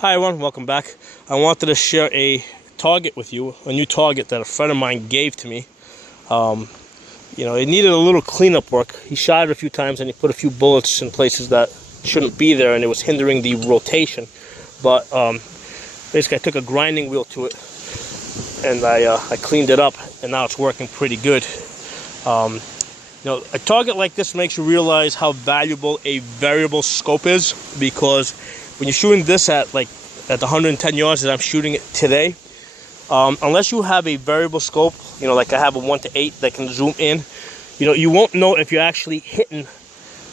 Hi everyone, welcome back. I wanted to share a target with you, a new target that a friend of mine gave to me. It needed a little cleanup work. He shot it a few times and he put a few bullets in places that shouldn't be there, and it was hindering the rotation. But basically I took a grinding wheel to it and I cleaned it up, and now it's working pretty good. A target like this makes you realize how valuable a variable scope is, because when you're shooting this at the 110 yards that I'm shooting it today, unless you have a variable scope, like I have a 1:8 that can zoom in, you won't know if you're actually hitting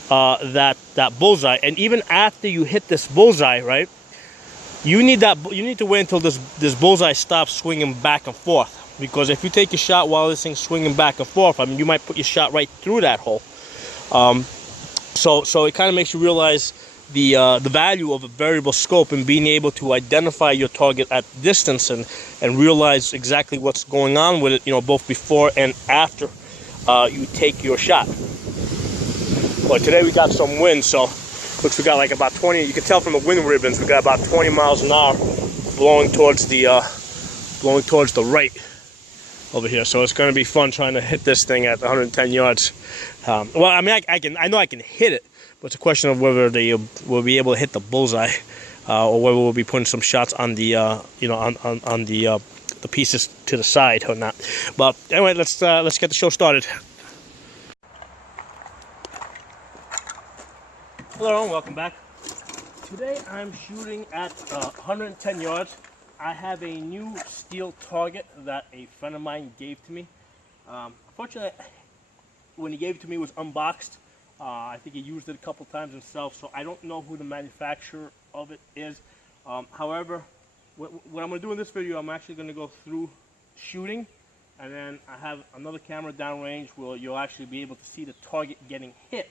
that bullseye. And even after you hit this bullseye, right, you need to wait until this bullseye stops swinging back and forth. Because if you take a shot while this thing's swinging back and forth, I mean, you might put your shot right through that hole. So it kind of makes you realize the value of a variable scope and being able to identify your target at distance and realize exactly what's going on with it, both before and after you take your shot. But today we got some wind, so looks we got like about 20. You can tell from the wind ribbons we got about 20 miles an hour blowing towards the right over here. So it's going to be fun trying to hit this thing at 110 yards. Well, I mean, I know I can hit it, but it's a question of whether we'll be able to hit the bullseye, or whether we'll be putting some shots on the on the pieces to the side or not. But anyway, let's get the show started. Hello everyone, welcome back. Today I'm shooting at 110 yards. I have a new steel target that a friend of mine gave to me. Unfortunately, when he gave it to me, it was unboxed. I think he used it a couple times himself, so I don't know who the manufacturer of it is. However, what I'm going to do in this video, I'm actually going to go through shooting, and then I have another camera downrange where you'll actually be able to see the target getting hit.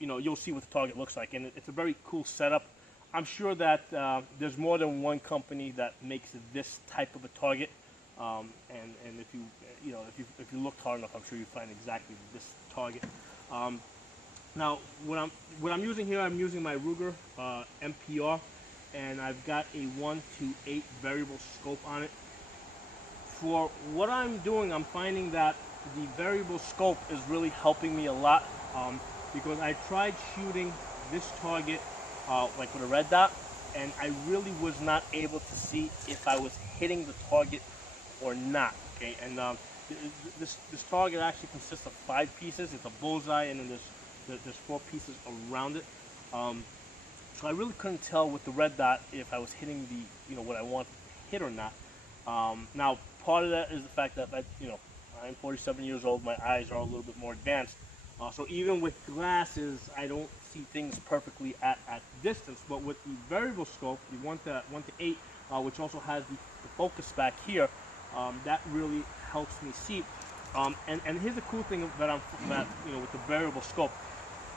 You'll see what the target looks like, and it's a very cool setup. I'm sure that there's more than one company that makes this type of a target, and if you look hard enough, I'm sure you find exactly this target. Now, what I'm using here, I'm using my Ruger MPR, and I've got a 1:8 variable scope on it. For what I'm doing, I'm finding that the variable scope is really helping me a lot, because I tried shooting this target like with a red dot, and I really was not able to see if I was hitting the target or not. Okay, and this target actually consists of 5 pieces. It's a bullseye, and then there's 4 pieces around it. So I really couldn't tell with the red dot if I was hitting the what I wanted to hit or not. Now, part of that is the fact that I'm 47 years old. My eyes are a little bit more advanced. So even with glasses, I don't see things perfectly at distance. But with the variable scope, the 1:8, which also has the focus back here, that really helps me see. And here's the cool thing with the variable scope.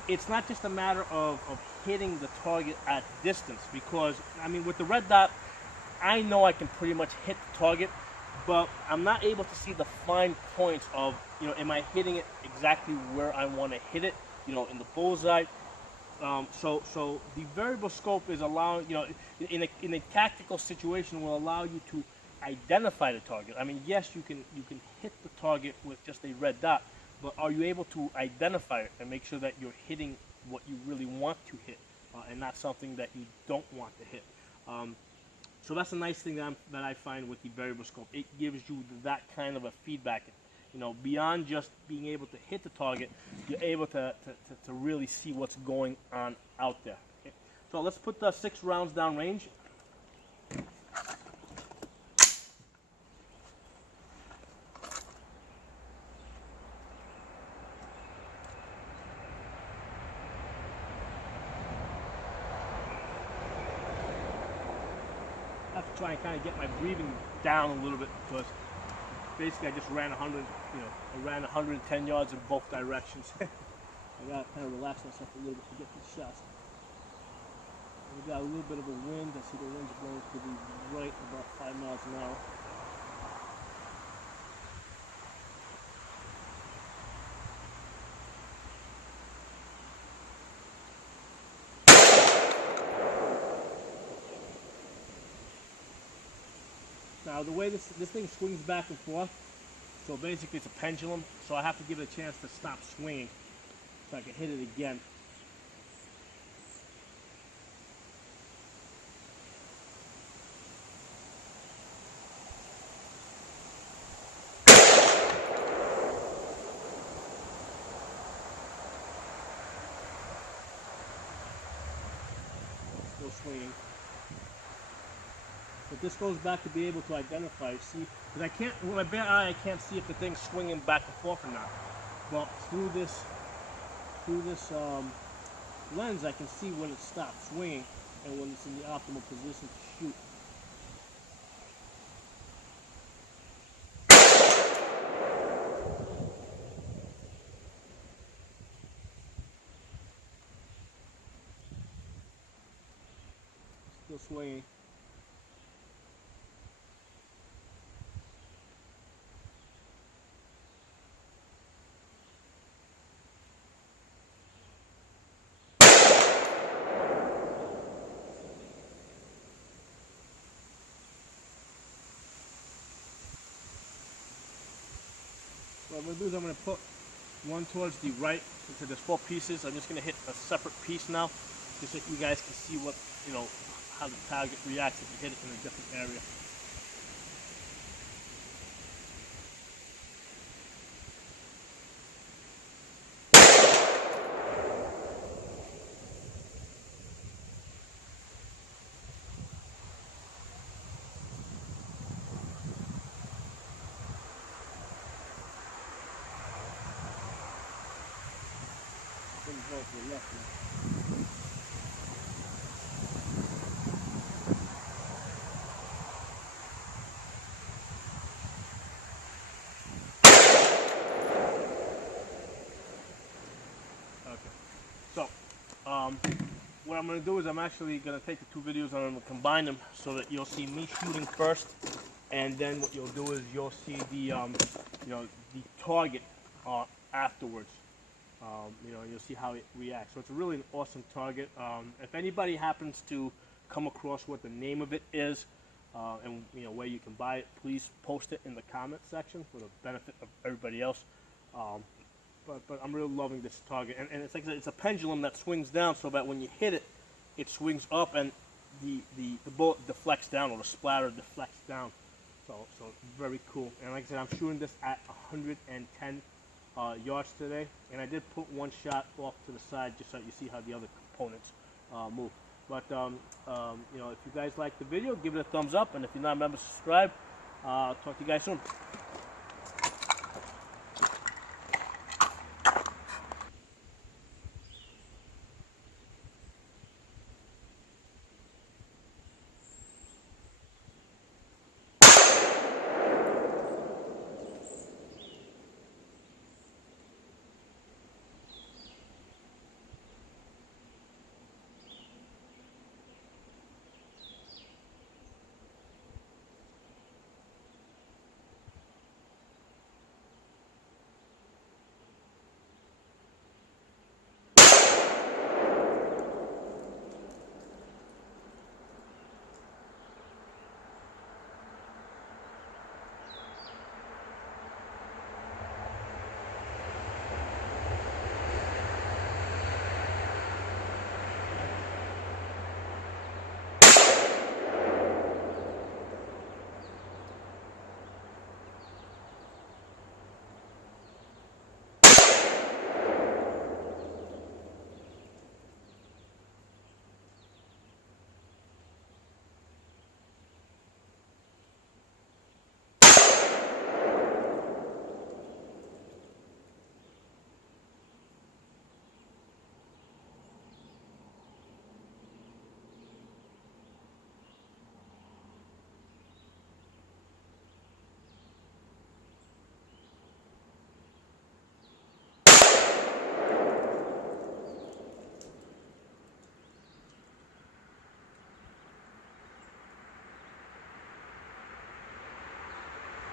It's not just a matter of hitting the target at distance, because I mean, with the red dot, I know I can pretty much hit the target, but I'm not able to see the fine points of, am I hitting it exactly where I want to hit it, in the bullseye. So the variable scope is allowing, in a tactical situation, will allow you to identify the target. I mean, yes, you can hit the target with just a red dot, but are you able to identify it and make sure that you're hitting what you really want to hit, and not something that you don't want to hit? So that's a nice thing that I find with the variable scope. It gives you that kind of a feedback. Beyond just being able to hit the target, you're able to really see what's going on out there. Okay? So let's put the 6 rounds down range. I have to try and kind of get my breathing down a little bit, because basically I just ran 110 yards in both directions. I gotta kind of relax myself a little bit to get these shots. We got a little bit of a wind. I see the wind's blowing to the right about 5 miles an hour. Now the way this thing swings back and forth, so basically it's a pendulum, so I have to give it a chance to stop swinging so I can hit it again. Still swinging. But this goes back to be able to identify, see, because I can't, with my bare eye, I can't see if the thing's swinging back and forth or not. But through this lens, I can see when it stops swinging and when it's in the optimal position to shoot. Still swinging. What I'm going to do is I'm going to put one towards the right, since there's 4 pieces. I'm just going to hit a separate piece now, just so you guys can see what, you know, how the target reacts if you hit it in a different area. Go to the left now. Okay. So, what I'm going to do is I'm actually going to take the 2 videos and I'm going to combine them so that you'll see me shooting first, and then what you'll do is you'll see the, you know, the target afterwards. You know, you'll see how it reacts. So it's a really an awesome target. If anybody happens to come across what the name of it is, and you know where you can buy it, please post it in the comment section for the benefit of everybody else. But I'm really loving this target, and it's like it's a pendulum that swings down, so that when you hit it, it swings up, and the bullet deflects down, or the splatter deflects down. So very cool. And like I said, I'm shooting this at 110 yards today, and I did put one shot off to the side just so you see how the other components move. But you know, if you guys like the video, give it a thumbs up, and if you're not a member, subscribe. Talk to you guys soon.